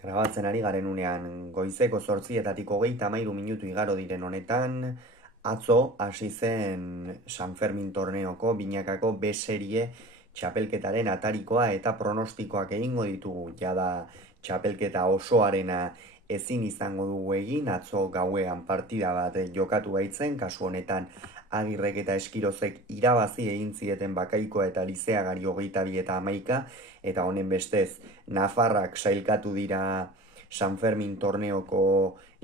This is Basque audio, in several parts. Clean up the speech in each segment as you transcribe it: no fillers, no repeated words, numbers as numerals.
Grabatzen ari garen unean goizeko 8:23 minutu igaro diren honetan, atzo hasi zen San Fermin torneoko binakako B serie txapelketaren atarikoa eta pronostikoak egingo ditugu. Jada txapelketa osoarena ezin izango dugu egin, atzo gauean partida bat jokatu baitzen, kasu honetan Agirrek eta Eskirozek irabazi egin zieten Bakaikoa eta Lizeagari 22-11, eta honen bestez Nafarrak sailkatu dira San Fermin torneoko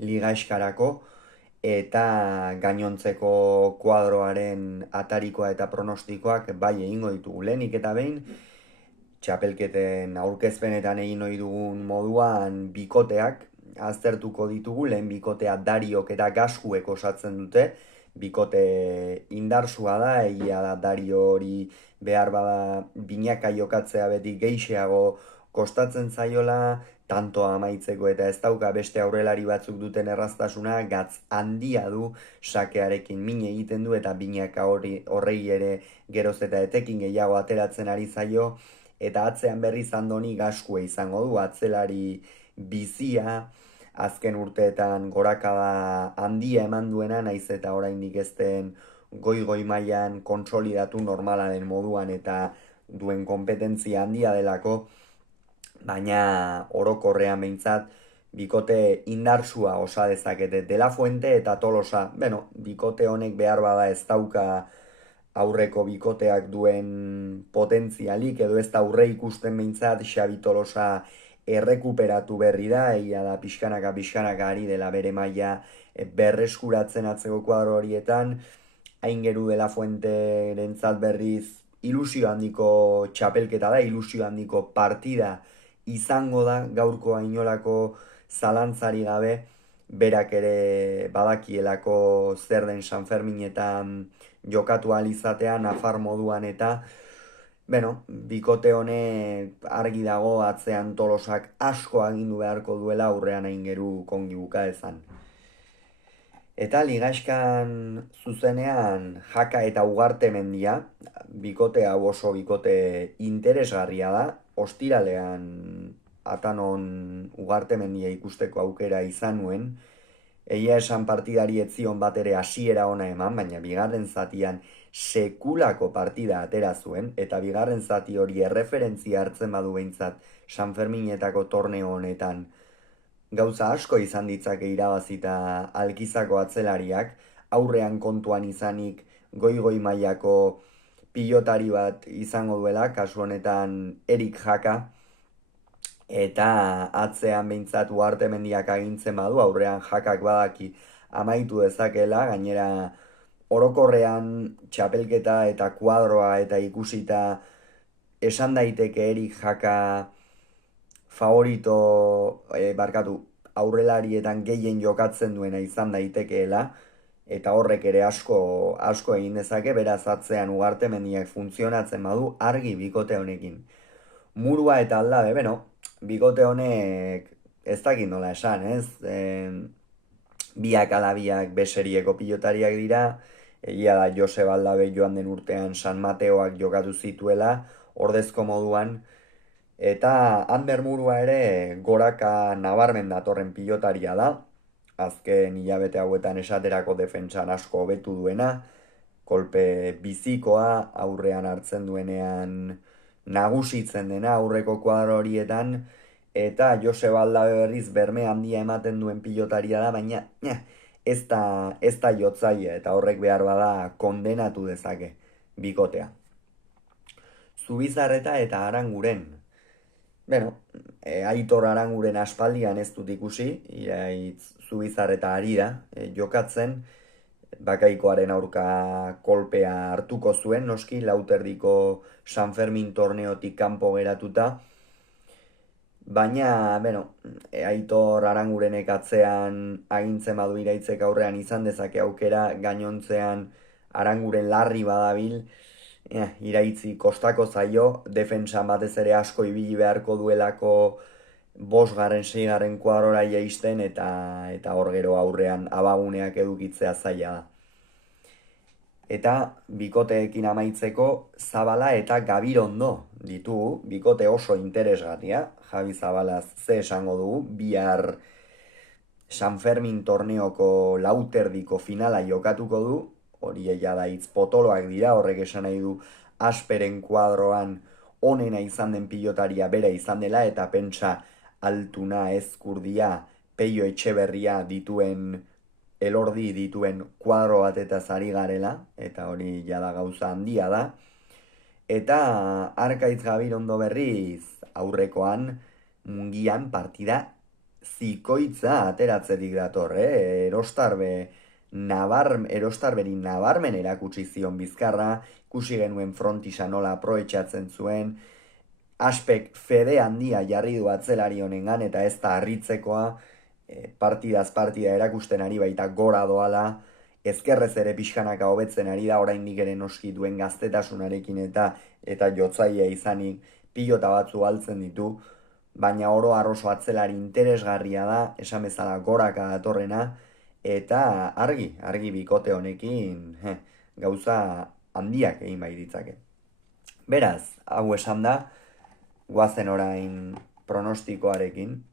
liga eskarako, eta gainontzeko kuadroaren atarikoa eta pronostikoak bai egingo ditugu. Lehenik eta behin, txapelketen aurkezpenetan egin ohi dugun moduan bikoteak aztertuko ditugu. Lehen bikotea Dariok eta Gaskuek osatzen dute. Bikote indarsua da, egia da Dario hori behar bada binaka jokatzea beti geixeago kostatzen zaiola, tantoa amaitzeko, eta ez dauka beste aurrelari batzuk duten erraztasuna, gatz handia du, sakearekin min egiten du, eta binaka horrei ere geroz eta etekin gehiago ateratzen ari zaio, eta atzean berriz Andoni Gaskue izango du, atzelari bizia, azken urteetan gorakada handia eman duena, naiz eta oraindik ez den goi mailan kontsolidatu normala den moduan eta duen konpetentzia handia delako, baina orokorrean behintzat bikote indarsua osa dezakete. De la Fuente eta Tolosa, bikote honek behar bada ez dauka aurreko bikoteak duen potentzialik, edo ez da aurre ikusten behintzat. Xabi Tolosa errekuperatu berri da, egia da pixkanaka ari dela bere maila berreskuratzen atzeko kuadro horietan. Aingeru De La Fuenterentzat berriz ilusio handiko txapelketa da, ilusio handiko partida izango da, gaurko inolako zalantzari gabe, berak ere badakielako zer den San Ferminetan jokatu ahal izatea, Nafar moduan, eta bikote honek argi dago atzean Tolosak asko agindu beharko duela aurrean Aingeru kongi buka dezan. Eta ligaxkan zuzenean Jaka eta Ugartemendia, bikote hau oso bikote interesgarria da. Ostiralean Atanon Ugartemendia ikusteko aukera izan nuen. Egia esan partidari etzion bat ere hasiera ona eman, baina bigarren zatian sekulako partida atera zuen, eta bigarren zati hori erreferentzia hartzen badu behintzat San Ferminetako torneo honetan gauza asko izan ditzake irabazita alkizako atzelariak, aurrean kontuan izanik goi mailako pilotari bat izango duela, kasu honetan Erik Jaka, eta atzean behintzat Ugartemendiak agintzen badu, aurrean Jakak badaki amaitu dezakela, gainera orokorrean txapelketa eta kuadroa eta ikusita esan daiteke Erik Jaka favorito, aurrelarietan gehien jokatzen duena izan daitekeela, eta horrek ere asko egin dezake, beraz atzean Ugartemendiak funtzionatzen badu argi bikote honekin. Murua eta Aldabe, bikote honek ez dakit nola esan, ez? Biak alabiak beserieko pilotariak dira, egia da Joseba Aldabe joan den urtean San Mateoak jokatu zituela, ordezko moduan, eta Ander Murua ere goraka nabarmen datorren pilotaria da, azken hilabete hauetan esaterako defentsan asko hobetu duena, kolpe bizikoa, aurrean hartzen duenean nagusitzen dena aurreko kuadro horietan, eta Joseba Aldabe berriz berme handia ematen duen pilotaria da, baina ez da jotzaile, eta horrek behar bada kondenatu dezake bikotea. Zubizarreta eta Aranguren. Aitor Aranguren aspaldian ez dut ikusi, iraitz Zubizarreta ari da jokatzen, Bakaikoaren aurka kolpea hartuko zuen, noski, lauterdiko San Fermin torneotik kanpo geratuta, baina, Aitor Arangurenek atzean agintzen badu iraitzek aurrean izan dezake aukera, gainontzean Aranguren larri badabil, iraitzi kostako zaio, defensan batez ere asko ibili beharko duelako 5., 6. kuadrora jaisten, eta hor gero aurrean abaguneak edukitzea zaila da. Eta bikoteekin amaitzeko Zabala eta Gabirondo ditugu, bikote oso interesgarria. Javi Zabalaz ze esango dugu, bihar San Fermin torneoko lauterdiko finala jokatuko du, hori da hitz potoloak dira, horrek esan nahi du Asperen kuadroan onena izan den pilotaria bera izan dela, eta pentsa Altuna, Ezkurdia, Peio Etxeberria dituen, Elordi dituen kuadro bat eta zari garela, eta hori jada gauza handia da. Eta Arkaitz Gabirondo berriz aurrekoan Mungian partida zikoitza ateratzetik dator, erostarberi nabarmen erakutsi zion Bizkarra, ikusi genuen Frontisa nola aprobetxatzen zuen, Aspek fede handia jarri du atzelari honengan, eta ez da harritzekoa, partidaz partida erakusten ari baita gora doala, ezkerrez ere pixkanaka hobetzen ari da, oraindik ere noski duen gaztetasunarekin eta jotzailea izanik pilota batzu galtzen ditu, baina oro arroso atzelari interesgarria da, esan bezala goraka datorrena, eta argi bikote honekin gauza handiak egin bai ditzake. Beraz, hau esan da, guazen orain pronostikoarekin.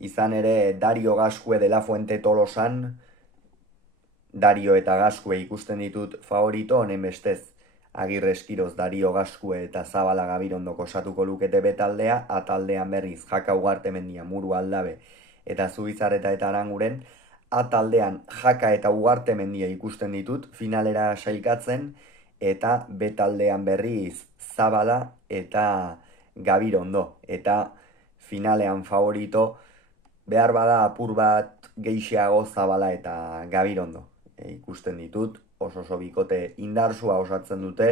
Izan ere, Dario Gascue de la Fuente Tolosan, Dario eta Gascue ikusten ditut favorito, honen bestez Agirre Eskiroz, Dario Gascue eta Zabala Gabirondok osatuko lukete betaldea, ataldean berriz Jaka Ugartemendia, Muru Aldabe eta Zubizarreta eta Aranguren, ataldean Jaka eta Ugartemendia ikusten ditut finalera sailkatzen, eta betaldean berriz Zabala eta Gabirondo, eta finalean favorito behar bada apur bat geixiago Zabala eta Gabirondo. Ikusten ditut, oso bikote indarsua osatzen dute,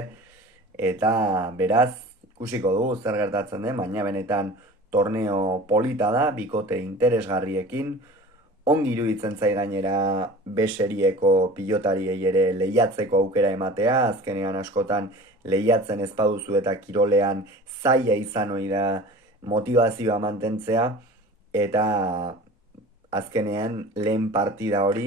eta beraz, ikusiko dugu zer gertatzen den, baina benetan torneo polita da, bikote interesgarriekin, ongi iruditzen zai gainera beserieko pilotariei ere lehiatzeko aukera ematea, azkenean askotan lehiatzen ez baduzu eta kirolean zaila izan ohi da motivazioa mantentzea, eta azkenean lehen partida hori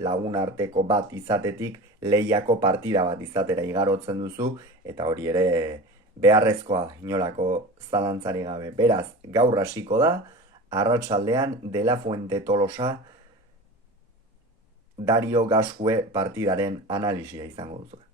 lagun arteko bat izatetik lehiako partida bat izatera igarotzen duzu, eta hori ere beharrezkoa inolako zalantzari gabe. Beraz, gaur hasiko da, arratsaldean De La Fuente Tolosa Dario Gascue partidaren analisia izango duzu.